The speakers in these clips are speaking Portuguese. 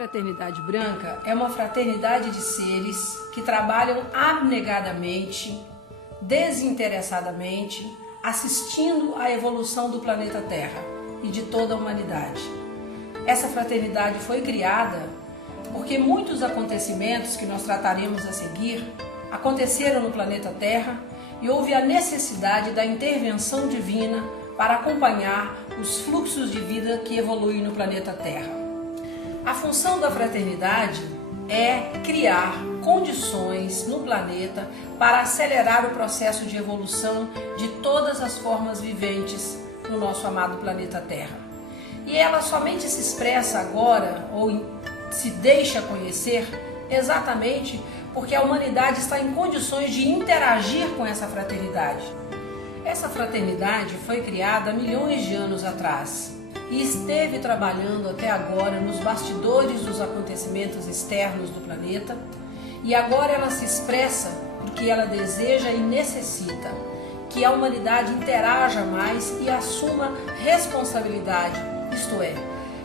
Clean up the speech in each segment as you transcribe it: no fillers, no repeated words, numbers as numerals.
Fraternidade Branca é uma fraternidade de seres que trabalham abnegadamente, desinteressadamente, assistindo à evolução do planeta Terra e de toda a humanidade. Essa fraternidade foi criada porque muitos acontecimentos que nós trataremos a seguir aconteceram no planeta Terra e houve a necessidade da intervenção divina para acompanhar os fluxos de vida que evoluem no planeta Terra. A função da fraternidade é criar condições no planeta para acelerar o processo de evolução de todas as formas viventes no nosso amado planeta Terra. E ela somente se expressa agora, ou se deixa conhecer, exatamente porque a humanidade está em condições de interagir com essa fraternidade. Essa fraternidade foi criada há milhões de anos atrás e esteve trabalhando até agora nos bastidores dos acontecimentos externos do planeta, e agora ela se expressa porque ela deseja e necessita que a humanidade interaja mais e assuma responsabilidade, isto é,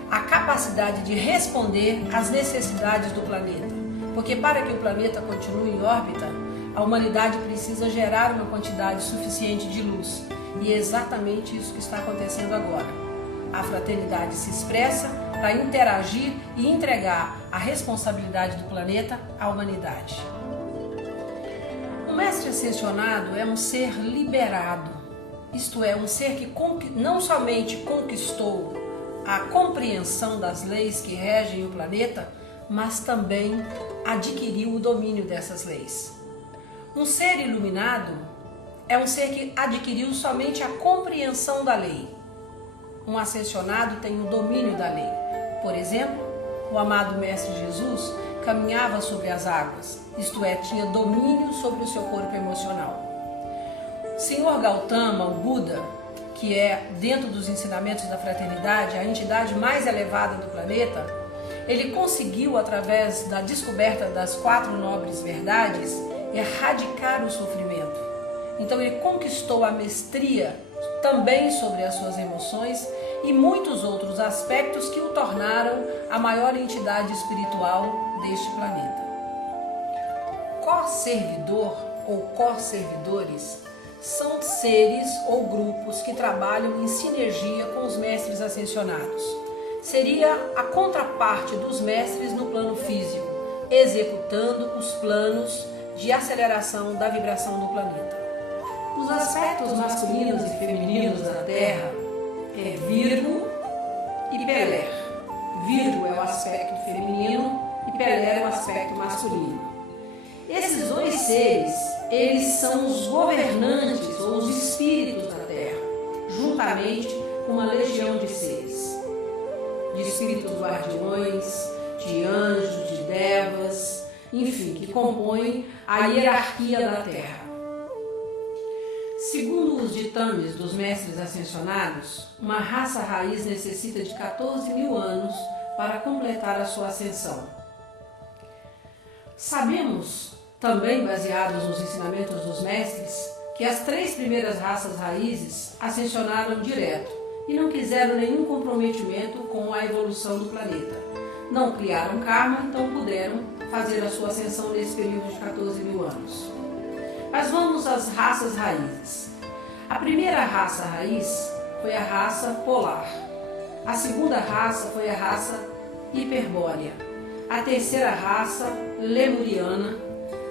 a capacidade de responder às necessidades do planeta. Porque para que o planeta continue em órbita, a humanidade precisa gerar uma quantidade suficiente de luz. E é exatamente isso que está acontecendo agora. A fraternidade se expressa para interagir e entregar a responsabilidade do planeta à humanidade. O mestre ascensionado é um ser liberado, isto é, um ser que não somente conquistou a compreensão das leis que regem o planeta, mas também adquiriu o domínio dessas leis. Um ser iluminado é um ser que adquiriu somente a compreensão da lei. Um ascensionado tem o domínio da lei. Por exemplo, o amado Mestre Jesus caminhava sobre as águas, isto é, tinha domínio sobre o seu corpo emocional. O Senhor Gautama, o Buda, que é, dentro dos ensinamentos da fraternidade, a entidade mais elevada do planeta, ele conseguiu, através da descoberta das 4 nobres verdades, erradicar o sofrimento. Então ele conquistou a mestria também sobre as suas emoções e muitos outros aspectos que o tornaram a maior entidade espiritual deste planeta. Cor-servidor ou cor-servidores são seres ou grupos que trabalham em sinergia com os mestres ascensionados. Seria a contraparte dos mestres no plano físico, executando os planos de aceleração da vibração do planeta. Os aspectos masculinos e femininos da Terra é Virgo e Peler. Virgo é o aspecto feminino e Peler é o aspecto masculino. Esses dois seres, eles são os governantes ou os espíritos da Terra, juntamente com uma legião de seres, de espíritos guardiões, de anjos, de devas, enfim, que compõem a hierarquia da Terra. Segundo os ditames dos mestres ascensionados, uma raça raiz necessita de 14.000 anos para completar a sua ascensão. Sabemos, também baseados nos ensinamentos dos mestres, que as 3 primeiras raças raízes ascensionaram direto e não quiseram nenhum comprometimento com a evolução do planeta. Não criaram karma, então puderam fazer a sua ascensão nesse período de 14.000 anos. Mas vamos às raças raízes. A primeira raça raiz foi a raça polar. A segunda raça foi a raça hiperbórea. A terceira raça lemuriana.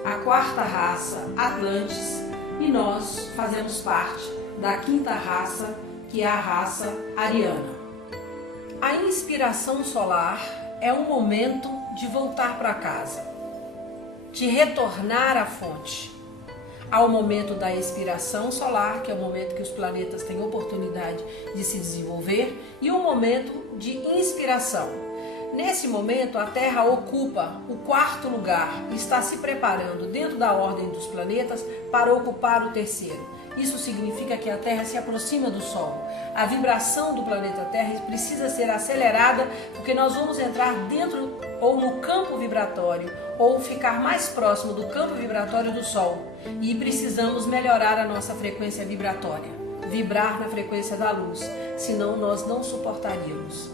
A quarta raça Atlantes. E nós fazemos parte da quinta raça, que é a raça ariana. A inspiração solar é um momento de voltar para casa, de retornar à fonte. Há o momento da expiração solar, que é o momento que os planetas têm oportunidade de se desenvolver, e o momento de inspiração. Nesse momento, a Terra ocupa o 4º lugar e está se preparando dentro da ordem dos planetas para ocupar o 3º. Isso significa que a Terra se aproxima do Sol. A vibração do planeta Terra precisa ser acelerada porque nós vamos entrar dentro ou no campo vibratório ou ficar mais próximo do campo vibratório do Sol e precisamos melhorar a nossa frequência vibratória, vibrar na frequência da luz, senão nós não suportaríamos.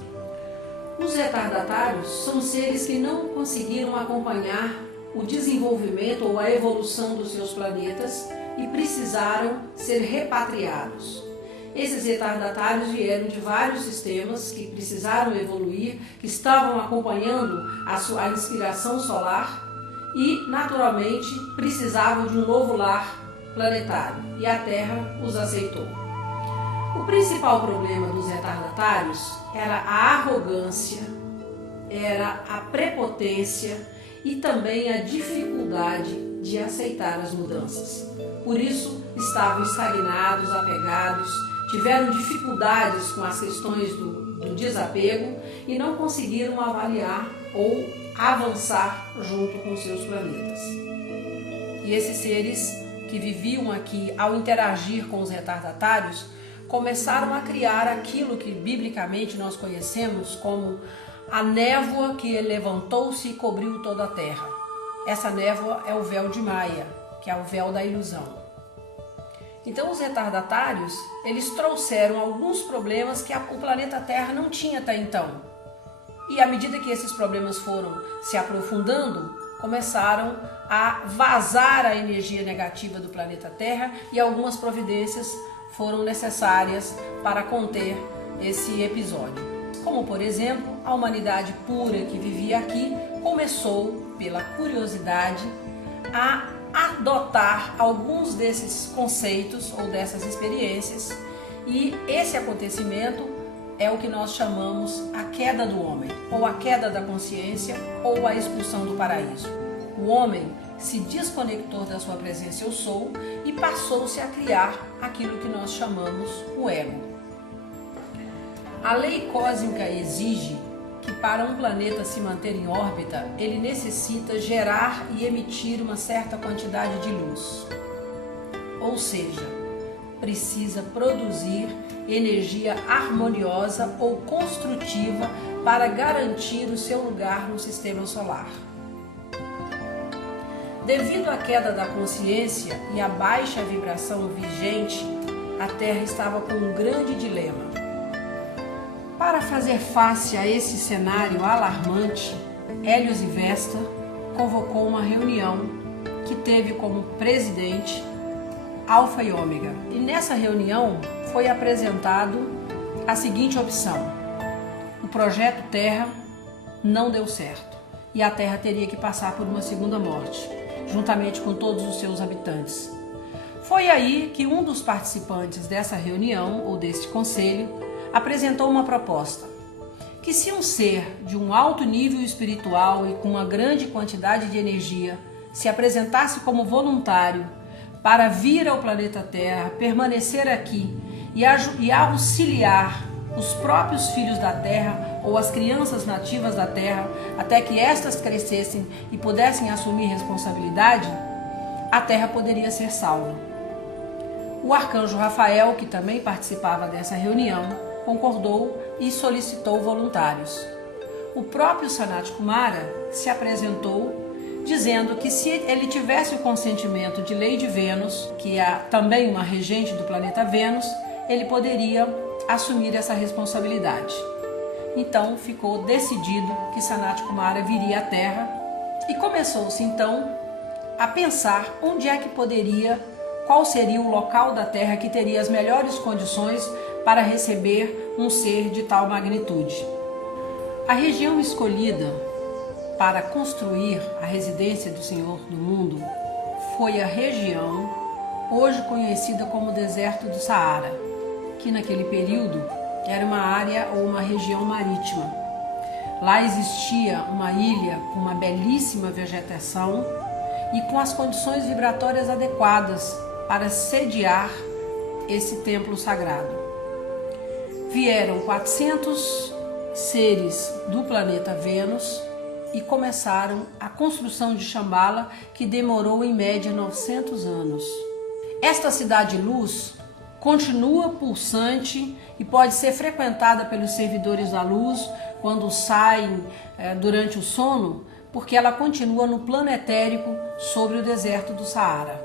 Os retardatários são seres que não conseguiram acompanhar o desenvolvimento ou a evolução dos seus planetas e precisaram ser repatriados. Esses retardatários vieram de vários sistemas que precisaram evoluir, que estavam acompanhando a inspiração solar e, naturalmente, precisavam de um novo lar planetário, e a Terra os aceitou. O principal problema dos retardatários era a arrogância, era a prepotência e também a dificuldade de aceitar as mudanças. Por isso, estavam estagnados, apegados, tiveram dificuldades com as questões do desapego e não conseguiram avaliar ou avançar junto com seus planetas. E esses seres que viviam aqui, ao interagir com os retardatários, começaram a criar aquilo que biblicamente nós conhecemos como a névoa que levantou-se e cobriu toda a terra. Essa névoa é o véu de Maia, que é o véu da ilusão. Então os retardatários, eles trouxeram alguns problemas que o planeta Terra não tinha até então. E à medida que esses problemas foram se aprofundando, começaram a vazar a energia negativa do planeta Terra e algumas providências foram necessárias para conter esse episódio. Como, por exemplo, a humanidade pura que vivia aqui começou, pela curiosidade, a adotar alguns desses conceitos ou dessas experiências, e esse acontecimento é o que nós chamamos a queda do homem, ou a queda da consciência, ou a expulsão do paraíso. O homem se desconectou da sua presença eu sou e passou-se a criar aquilo que nós chamamos o ego. A lei cósmica exige que para um planeta se manter em órbita, ele necessita gerar e emitir uma certa quantidade de luz. Ou seja, precisa produzir energia harmoniosa ou construtiva para garantir o seu lugar no sistema solar. Devido à queda da consciência e à baixa vibração vigente, a Terra estava com um grande dilema. Para fazer face a esse cenário alarmante, Hélios e Vesta convocou uma reunião que teve como presidente Alfa e Ômega. E nessa reunião foi apresentado a seguinte opção: o projeto Terra não deu certo e a Terra teria que passar por uma segunda morte, juntamente com todos os seus habitantes. Foi aí que um dos participantes dessa reunião ou deste conselho apresentou uma proposta, que se um ser de um alto nível espiritual e com uma grande quantidade de energia se apresentasse como voluntário para vir ao planeta Terra, permanecer aqui e auxiliar os próprios filhos da Terra ou as crianças nativas da Terra até que estas crescessem e pudessem assumir responsabilidade, a Terra poderia ser salva. O arcanjo Rafael, que também participava dessa reunião, concordou e solicitou voluntários. O próprio Sanat Kumara se apresentou dizendo que se ele tivesse o consentimento de Lady Vênus, que é também uma regente do planeta Vênus, ele poderia assumir essa responsabilidade. Então ficou decidido que Sanat Kumara viria à Terra e começou-se então a pensar onde é que poderia, qual seria o local da Terra que teria as melhores condições para receber um ser de tal magnitude. A região escolhida para construir a residência do Senhor do Mundo foi a região hoje conhecida como Deserto do Saara, que naquele período era uma área ou uma região marítima. Lá existia uma ilha com uma belíssima vegetação e com as condições vibratórias adequadas para sediar esse templo sagrado. Vieram 400 seres do planeta Vênus e começaram a construção de Shambhala, que demorou em média 900 anos. Esta cidade-luz continua pulsante e pode ser frequentada pelos servidores da luz quando saem durante o sono, porque ela continua no plano etérico sobre o deserto do Saara.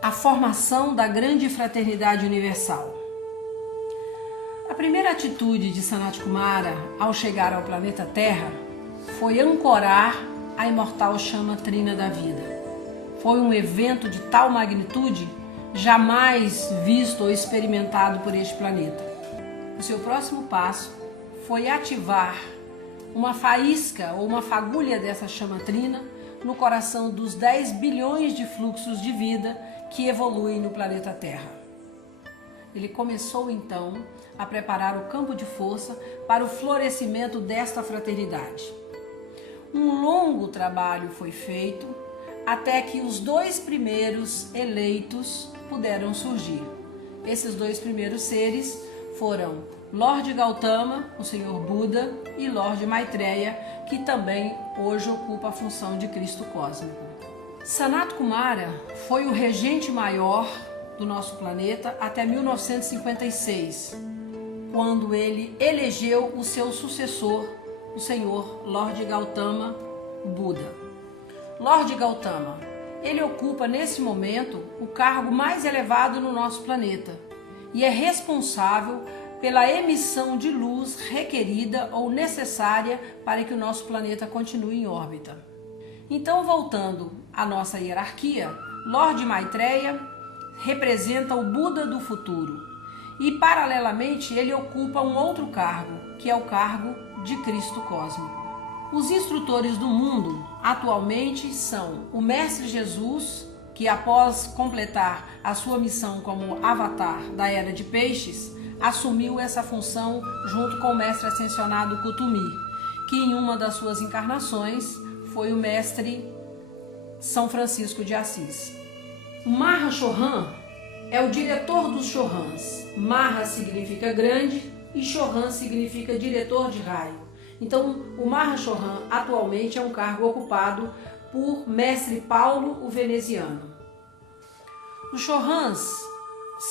A formação da grande fraternidade universal. A primeira atitude de Sanat Kumara ao chegar ao planeta Terra foi ancorar a imortal chama trina da vida. Foi um evento de tal magnitude jamais visto ou experimentado por este planeta. O seu próximo passo foi ativar uma faísca ou uma fagulha dessa chama trina no coração dos 10 bilhões de fluxos de vida que evoluem no planeta Terra. Ele começou então a preparar o campo de força para o florescimento desta fraternidade. Um longo trabalho foi feito até que os 2 primeiros eleitos puderam surgir. Esses 2 primeiros seres foram Lord Gautama, o Senhor Buda, e Lord Maitreya, que também hoje ocupa a função de Cristo cósmico. Sanat Kumara foi o regente maior do nosso planeta até 1956, quando ele elegeu o seu sucessor, o Senhor Lord Gautama Buda. Lord Gautama, ele ocupa nesse momento o cargo mais elevado no nosso planeta e é responsável pela emissão de luz requerida ou necessária para que o nosso planeta continue em órbita. Então, voltando à nossa hierarquia, Lord Maitreya representa o Buda do futuro e, paralelamente, ele ocupa um outro cargo, que é o cargo de Cristo cósmico. Os instrutores do mundo atualmente são o Mestre Jesus, que após completar a sua missão como avatar da Era de Peixes, assumiu essa função junto com o Mestre Ascensionado Kuthumi, que em uma das suas encarnações foi o Mestre São Francisco de Assis. O Mahashohan é o diretor dos Shohans. Maha significa grande e Shohan significa diretor de raio. Então, o Mahashohan atualmente é um cargo ocupado por Mestre Paulo o Veneziano. Os Shohans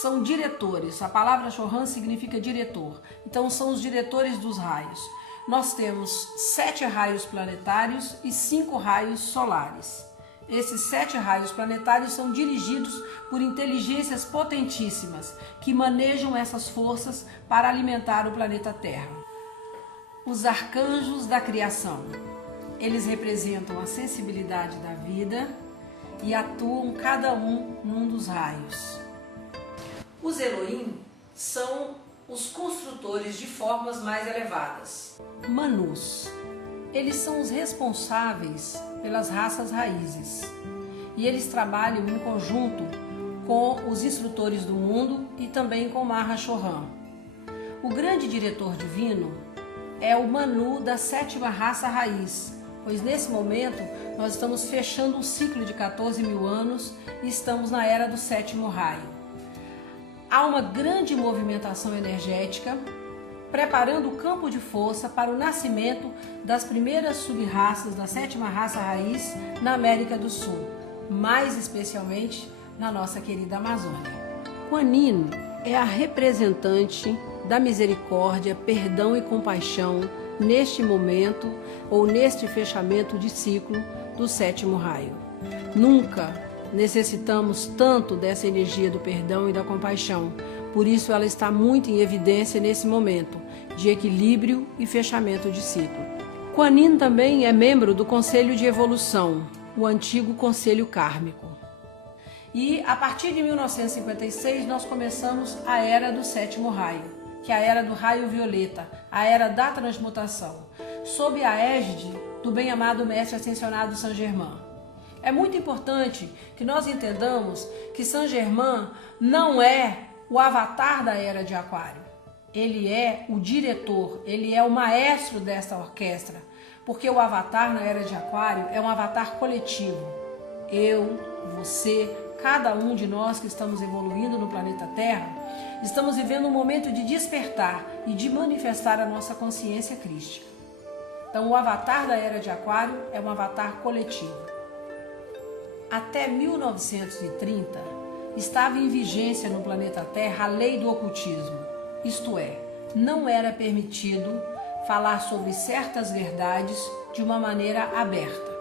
são diretores. A palavra Shohan significa diretor. Então, são os diretores dos raios. Nós temos 7 raios planetários e 5 raios solares. Esses 7 raios planetários são dirigidos por inteligências potentíssimas que manejam essas forças para alimentar o planeta Terra. Os arcanjos da criação. Eles representam a sensibilidade da vida e atuam cada um num dos raios. Os Elohim são os construtores de formas mais elevadas. Manus. Eles são os responsáveis pelas raças raízes e eles trabalham em conjunto com os instrutores do mundo e também com Mahashohan. O grande diretor divino é o Manu da 7ª raça raiz, pois nesse momento nós estamos fechando um ciclo de 14 mil anos e estamos na era do 7º raio. Há uma grande movimentação energética preparando o campo de força para o nascimento das primeiras sub-raças da 7ª raça raiz na América do Sul, mais especialmente na nossa querida Amazônia. Kuan Yin é a representante da misericórdia, perdão e compaixão neste momento ou neste fechamento de ciclo do 7º raio. Nunca necessitamos tanto dessa energia do perdão e da compaixão, por isso ela está muito em evidência nesse momento de equilíbrio e fechamento de ciclo. Kuan Yin também é membro do Conselho de Evolução, o antigo Conselho Kármico. E a partir de 1956 nós começamos a era do 7º raio, que é a era do raio violeta, a era da transmutação, sob a égide do bem-amado Mestre Ascensionado Saint Germain. É muito importante que nós entendamos que Saint Germain não é o avatar da era de Aquário. Ele é o diretor, ele é o maestro desta orquestra, porque o avatar na era de Aquário é um avatar coletivo. Eu, você, cada um de nós que estamos evoluindo no planeta Terra, estamos vivendo um momento de despertar e de manifestar a nossa consciência crística. Então, o avatar da era de Aquário é um avatar coletivo. Até 1930, estava em vigência no planeta Terra a lei do ocultismo, isto é, não era permitido falar sobre certas verdades de uma maneira aberta.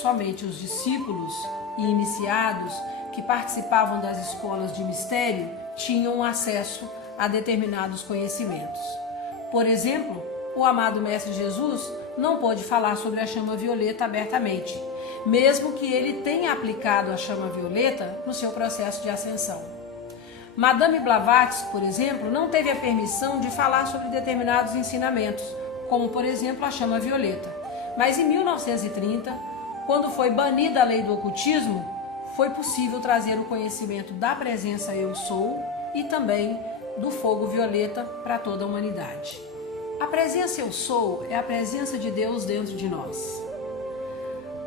Somente os discípulos e iniciados que participavam das escolas de mistério tinham acesso a determinados conhecimentos. Por exemplo, o amado Mestre Jesus não pôde falar sobre a chama violeta abertamente, mesmo que ele tenha aplicado a chama violeta no seu processo de ascensão. Madame Blavatsky, por exemplo, não teve a permissão de falar sobre determinados ensinamentos, como por exemplo a chama violeta. Mas em 1930, quando foi banida a lei do ocultismo, foi possível trazer o conhecimento da presença Eu Sou e também do fogo violeta para toda a humanidade. A presença Eu Sou é a presença de Deus dentro de nós.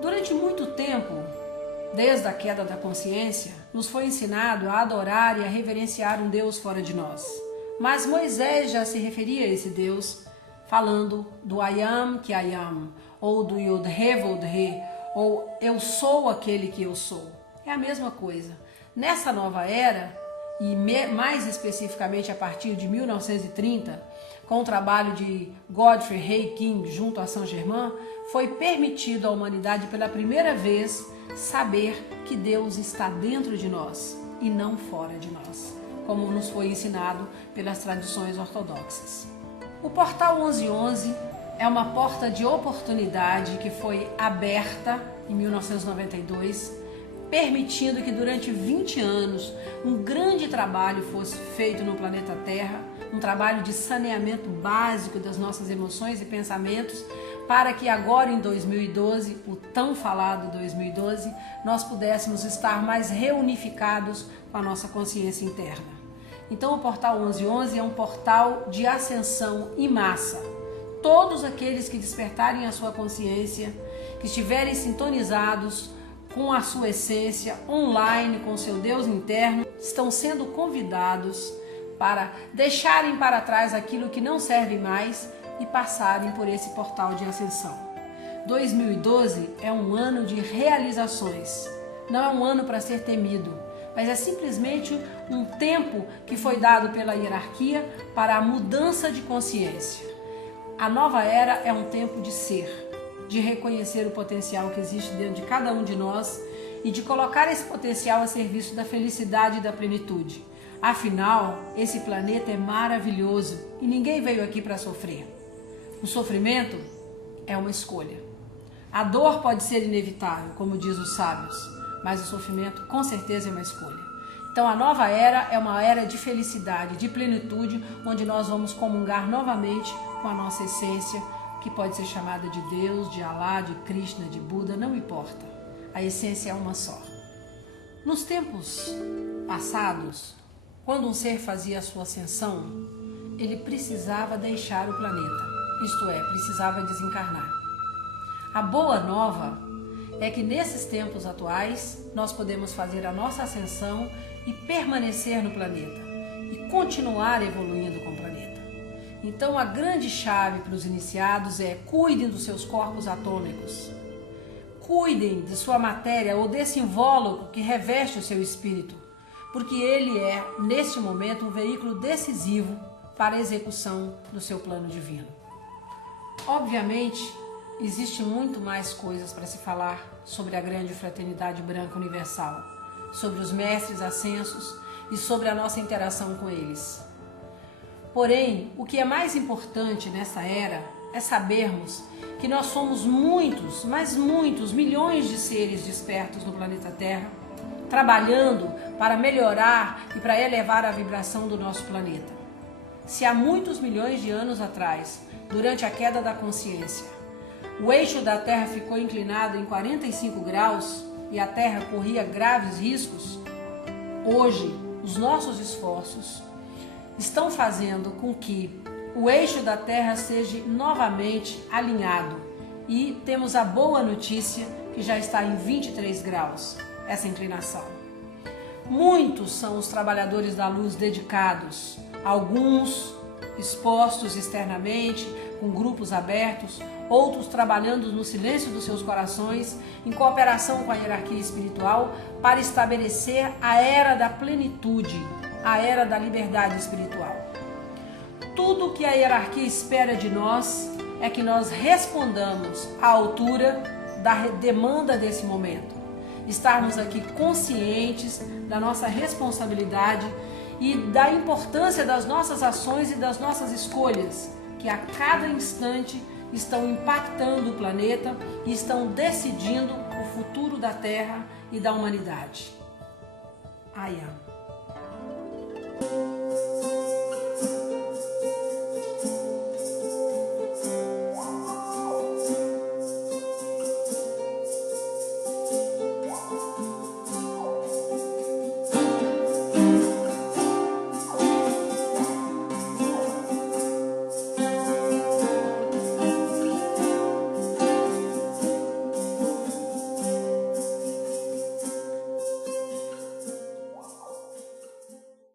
Durante muito tempo, desde a queda da consciência, nos foi ensinado a adorar e a reverenciar um Deus fora de nós. Mas Moisés já se referia a esse Deus falando do I am que I am, ou do Yod-He Vod-He, ou eu sou aquele que eu sou. É a mesma coisa. Nessa nova era, e mais especificamente a partir de 1930, com o trabalho de Godfrey Hay King junto a Saint-Germain, foi permitido à humanidade pela primeira vez saber que Deus está dentro de nós e não fora de nós, como nos foi ensinado pelas tradições ortodoxas. O Portal 1111 é uma porta de oportunidade que foi aberta em 1992, permitindo que durante 20 anos um grande trabalho fosse feito no planeta Terra, um trabalho de saneamento básico das nossas emoções e pensamentos, para que agora em 2012, o tão falado 2012, nós pudéssemos estar mais reunificados com a nossa consciência interna. Então o Portal 1111 é um portal de ascensão em massa. Todos aqueles que despertarem a sua consciência, que estiverem sintonizados com a sua essência, online, com o seu Deus interno, estão sendo convidados para deixarem para trás aquilo que não serve mais e passarem por esse portal de ascensão. 2012 é um ano de realizações, não é um ano para ser temido, mas é simplesmente um tempo que foi dado pela hierarquia para a mudança de consciência. A nova era é um tempo de ser, de reconhecer o potencial que existe dentro de cada um de nós e de colocar esse potencial a serviço da felicidade e da plenitude. Afinal, esse planeta é maravilhoso e ninguém veio aqui para sofrer. O sofrimento é uma escolha. A dor pode ser inevitável, como diz os sábios, mas o sofrimento com certeza é uma escolha. Então a nova era é uma era de felicidade, de plenitude, onde nós vamos comungar novamente com a nossa essência, que pode ser chamada de Deus, de Alá, de Krishna, de Buda, não importa. A essência é uma só. Nos tempos passados, quando um ser fazia a sua ascensão, ele precisava deixar o planeta, isto é, precisava desencarnar. A boa nova é que nesses tempos atuais nós podemos fazer a nossa ascensão e permanecer no planeta e continuar evoluindo com o planeta. Então a grande chave para os iniciados é: cuidem dos seus corpos atômicos, cuidem de sua matéria ou desse invólucro que reveste o seu espírito, porque ele é, neste momento, um veículo decisivo para a execução do seu plano divino. Obviamente, existe muito mais coisas para se falar sobre a grande fraternidade branca universal, sobre os mestres ascensos e sobre a nossa interação com eles. Porém, o que é mais importante nessa era é sabermos que nós somos muitos, mas muitos, milhões de seres despertos no planeta Terra, trabalhando para melhorar e para elevar a vibração do nosso planeta. Se há muitos milhões de anos atrás, durante a queda da consciência, o eixo da Terra ficou inclinado em 45 graus e a Terra corria graves riscos, hoje os nossos esforços estão fazendo com que o eixo da Terra seja novamente alinhado e temos a boa notícia que já está em 23 graus, essa inclinação. Muitos são os trabalhadores da luz dedicados, alguns expostos externamente, com grupos abertos, outros trabalhando no silêncio dos seus corações, em cooperação com a hierarquia espiritual, para estabelecer a era da plenitude, a era da liberdade espiritual. Tudo o que a hierarquia espera de nós é que nós respondamos à altura da demanda desse momento. Estarmos aqui conscientes da nossa responsabilidade e da importância das nossas ações e das nossas escolhas, que a cada instante estão impactando o planeta e estão decidindo o futuro da Terra e da humanidade. I am.